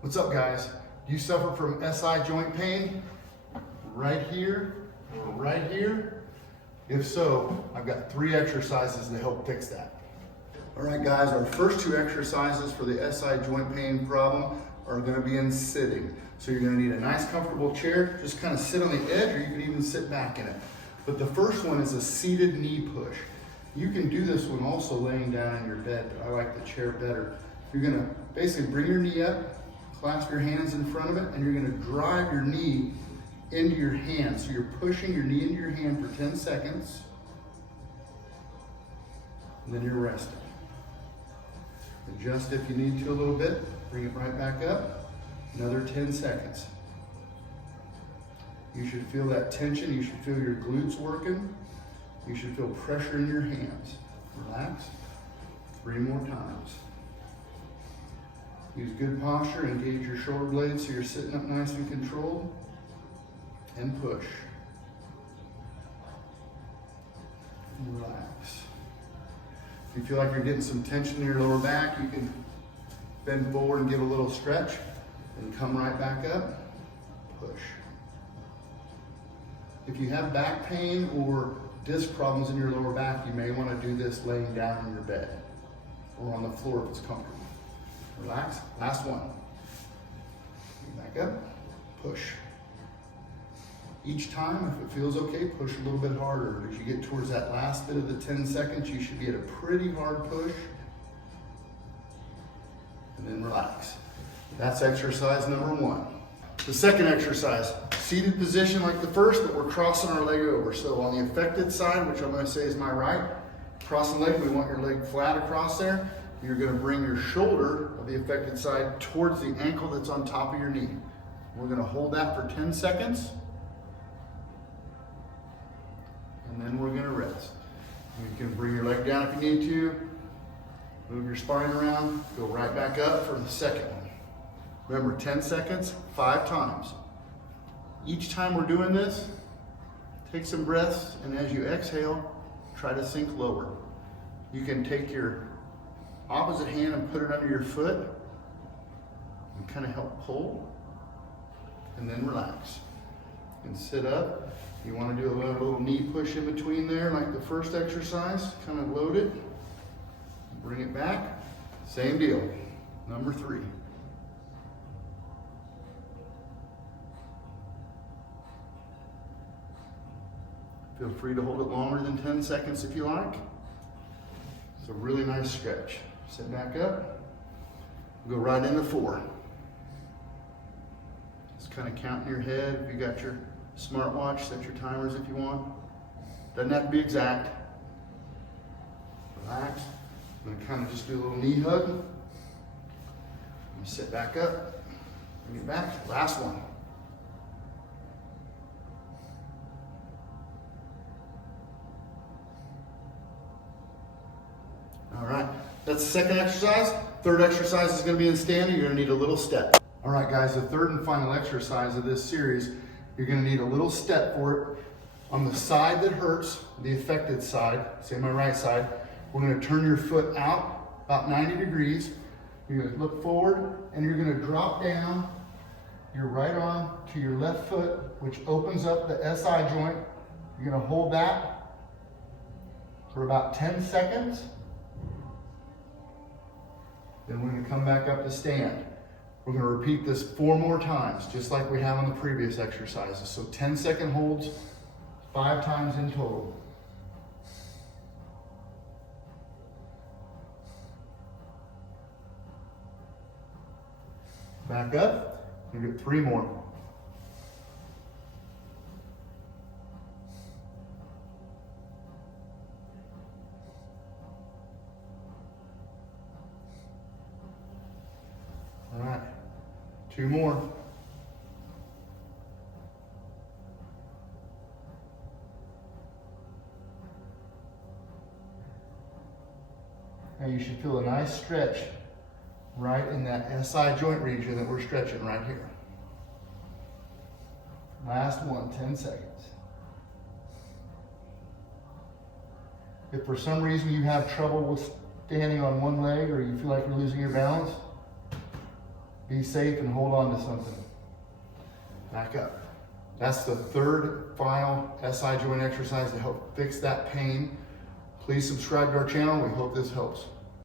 What's up, guys? Do you suffer from SI joint pain? Right here or right here? If so, I've got 3 exercises to help fix that. All right, guys, our first 2 exercises for the SI joint pain problem are gonna be in sitting. So you're gonna need a nice comfortable chair, just kind of sit on the edge, or you can even sit back in it. But the first one is a seated knee push. You can do this one also laying down in your bed, but I like the chair better. You're gonna basically bring your knee up, clasp your hands in front of it, and you're gonna drive your knee into your hand. So you're pushing your knee into your hand for 10 seconds, and then you're resting. Adjust if you need to a little bit, bring it right back up, another 10 seconds. You should feel that tension, you should feel your glutes working, you should feel pressure in your hands. Relax, 3 more times. Use good posture, engage your shoulder blades so you're sitting up nice and controlled, and push. And relax. If you feel like you're getting some tension in your lower back, you can bend forward and give a little stretch, and come right back up, push. If you have back pain or disc problems in your lower back, you may want to do this laying down in your bed or on the floor if it's comfortable. Relax, last one. Back up, push. Each time, if it feels okay, push a little bit harder. As you get towards that last bit of the 10 seconds, you should be at a pretty hard push. And then relax. That's exercise number 1. The second exercise, seated position like the first, but we're crossing our leg over. So on the affected side, which I'm gonna say is my right, crossing leg, we want your leg flat across there. You're gonna bring your shoulder of the affected side towards the ankle that's on top of your knee. We're gonna hold that for 10 seconds. And then we're gonna rest. You can bring your leg down if you need to, move your spine around, go right back up for the second one. Remember, 10 seconds, 5 times. Each time we're doing this, take some breaths, and as you exhale, try to sink lower. You can take your opposite hand and put it under your foot and kind of help pull, and then relax. And sit up. You want to do a little knee push in between there like the first exercise, kind of load it, bring it back, same deal. Number 3. Feel free to hold it longer than 10 seconds if you like. It's a really nice stretch. Sit back up, go right into 4. Just kind of count in your head. If you got your smartwatch, set your timers if you want. Doesn't have to be exact. Relax. I'm gonna kind of just do a little knee hug. I'm gonna sit back up, bring it back. Last one. All right, that's the second exercise. Third exercise is gonna be in standing. You're gonna need a little step. All right, guys, the third and final exercise of this series, you're gonna need a little step for it. On the side that hurts, the affected side, say my right side, we're gonna turn your foot out about 90 degrees. You're gonna look forward, and you're gonna drop down your right arm to your left foot, which opens up the SI joint. You're gonna hold that for about 10 seconds. Then we're gonna come back up to stand. We're gonna repeat this 4 more times, just like we have on the previous exercises. So 10-second holds, 5 times in total. Back up, you get 3 more. All right, 2 more. Now you should feel a nice stretch right in that SI joint region that we're stretching right here. Last one, 10 seconds. If for some reason you have trouble with standing on one leg or you feel like you're losing your balance, Be safe and hold on to something. Back up. That's the third final SI joint exercise to help fix that pain. Please subscribe to our channel. We hope this helps.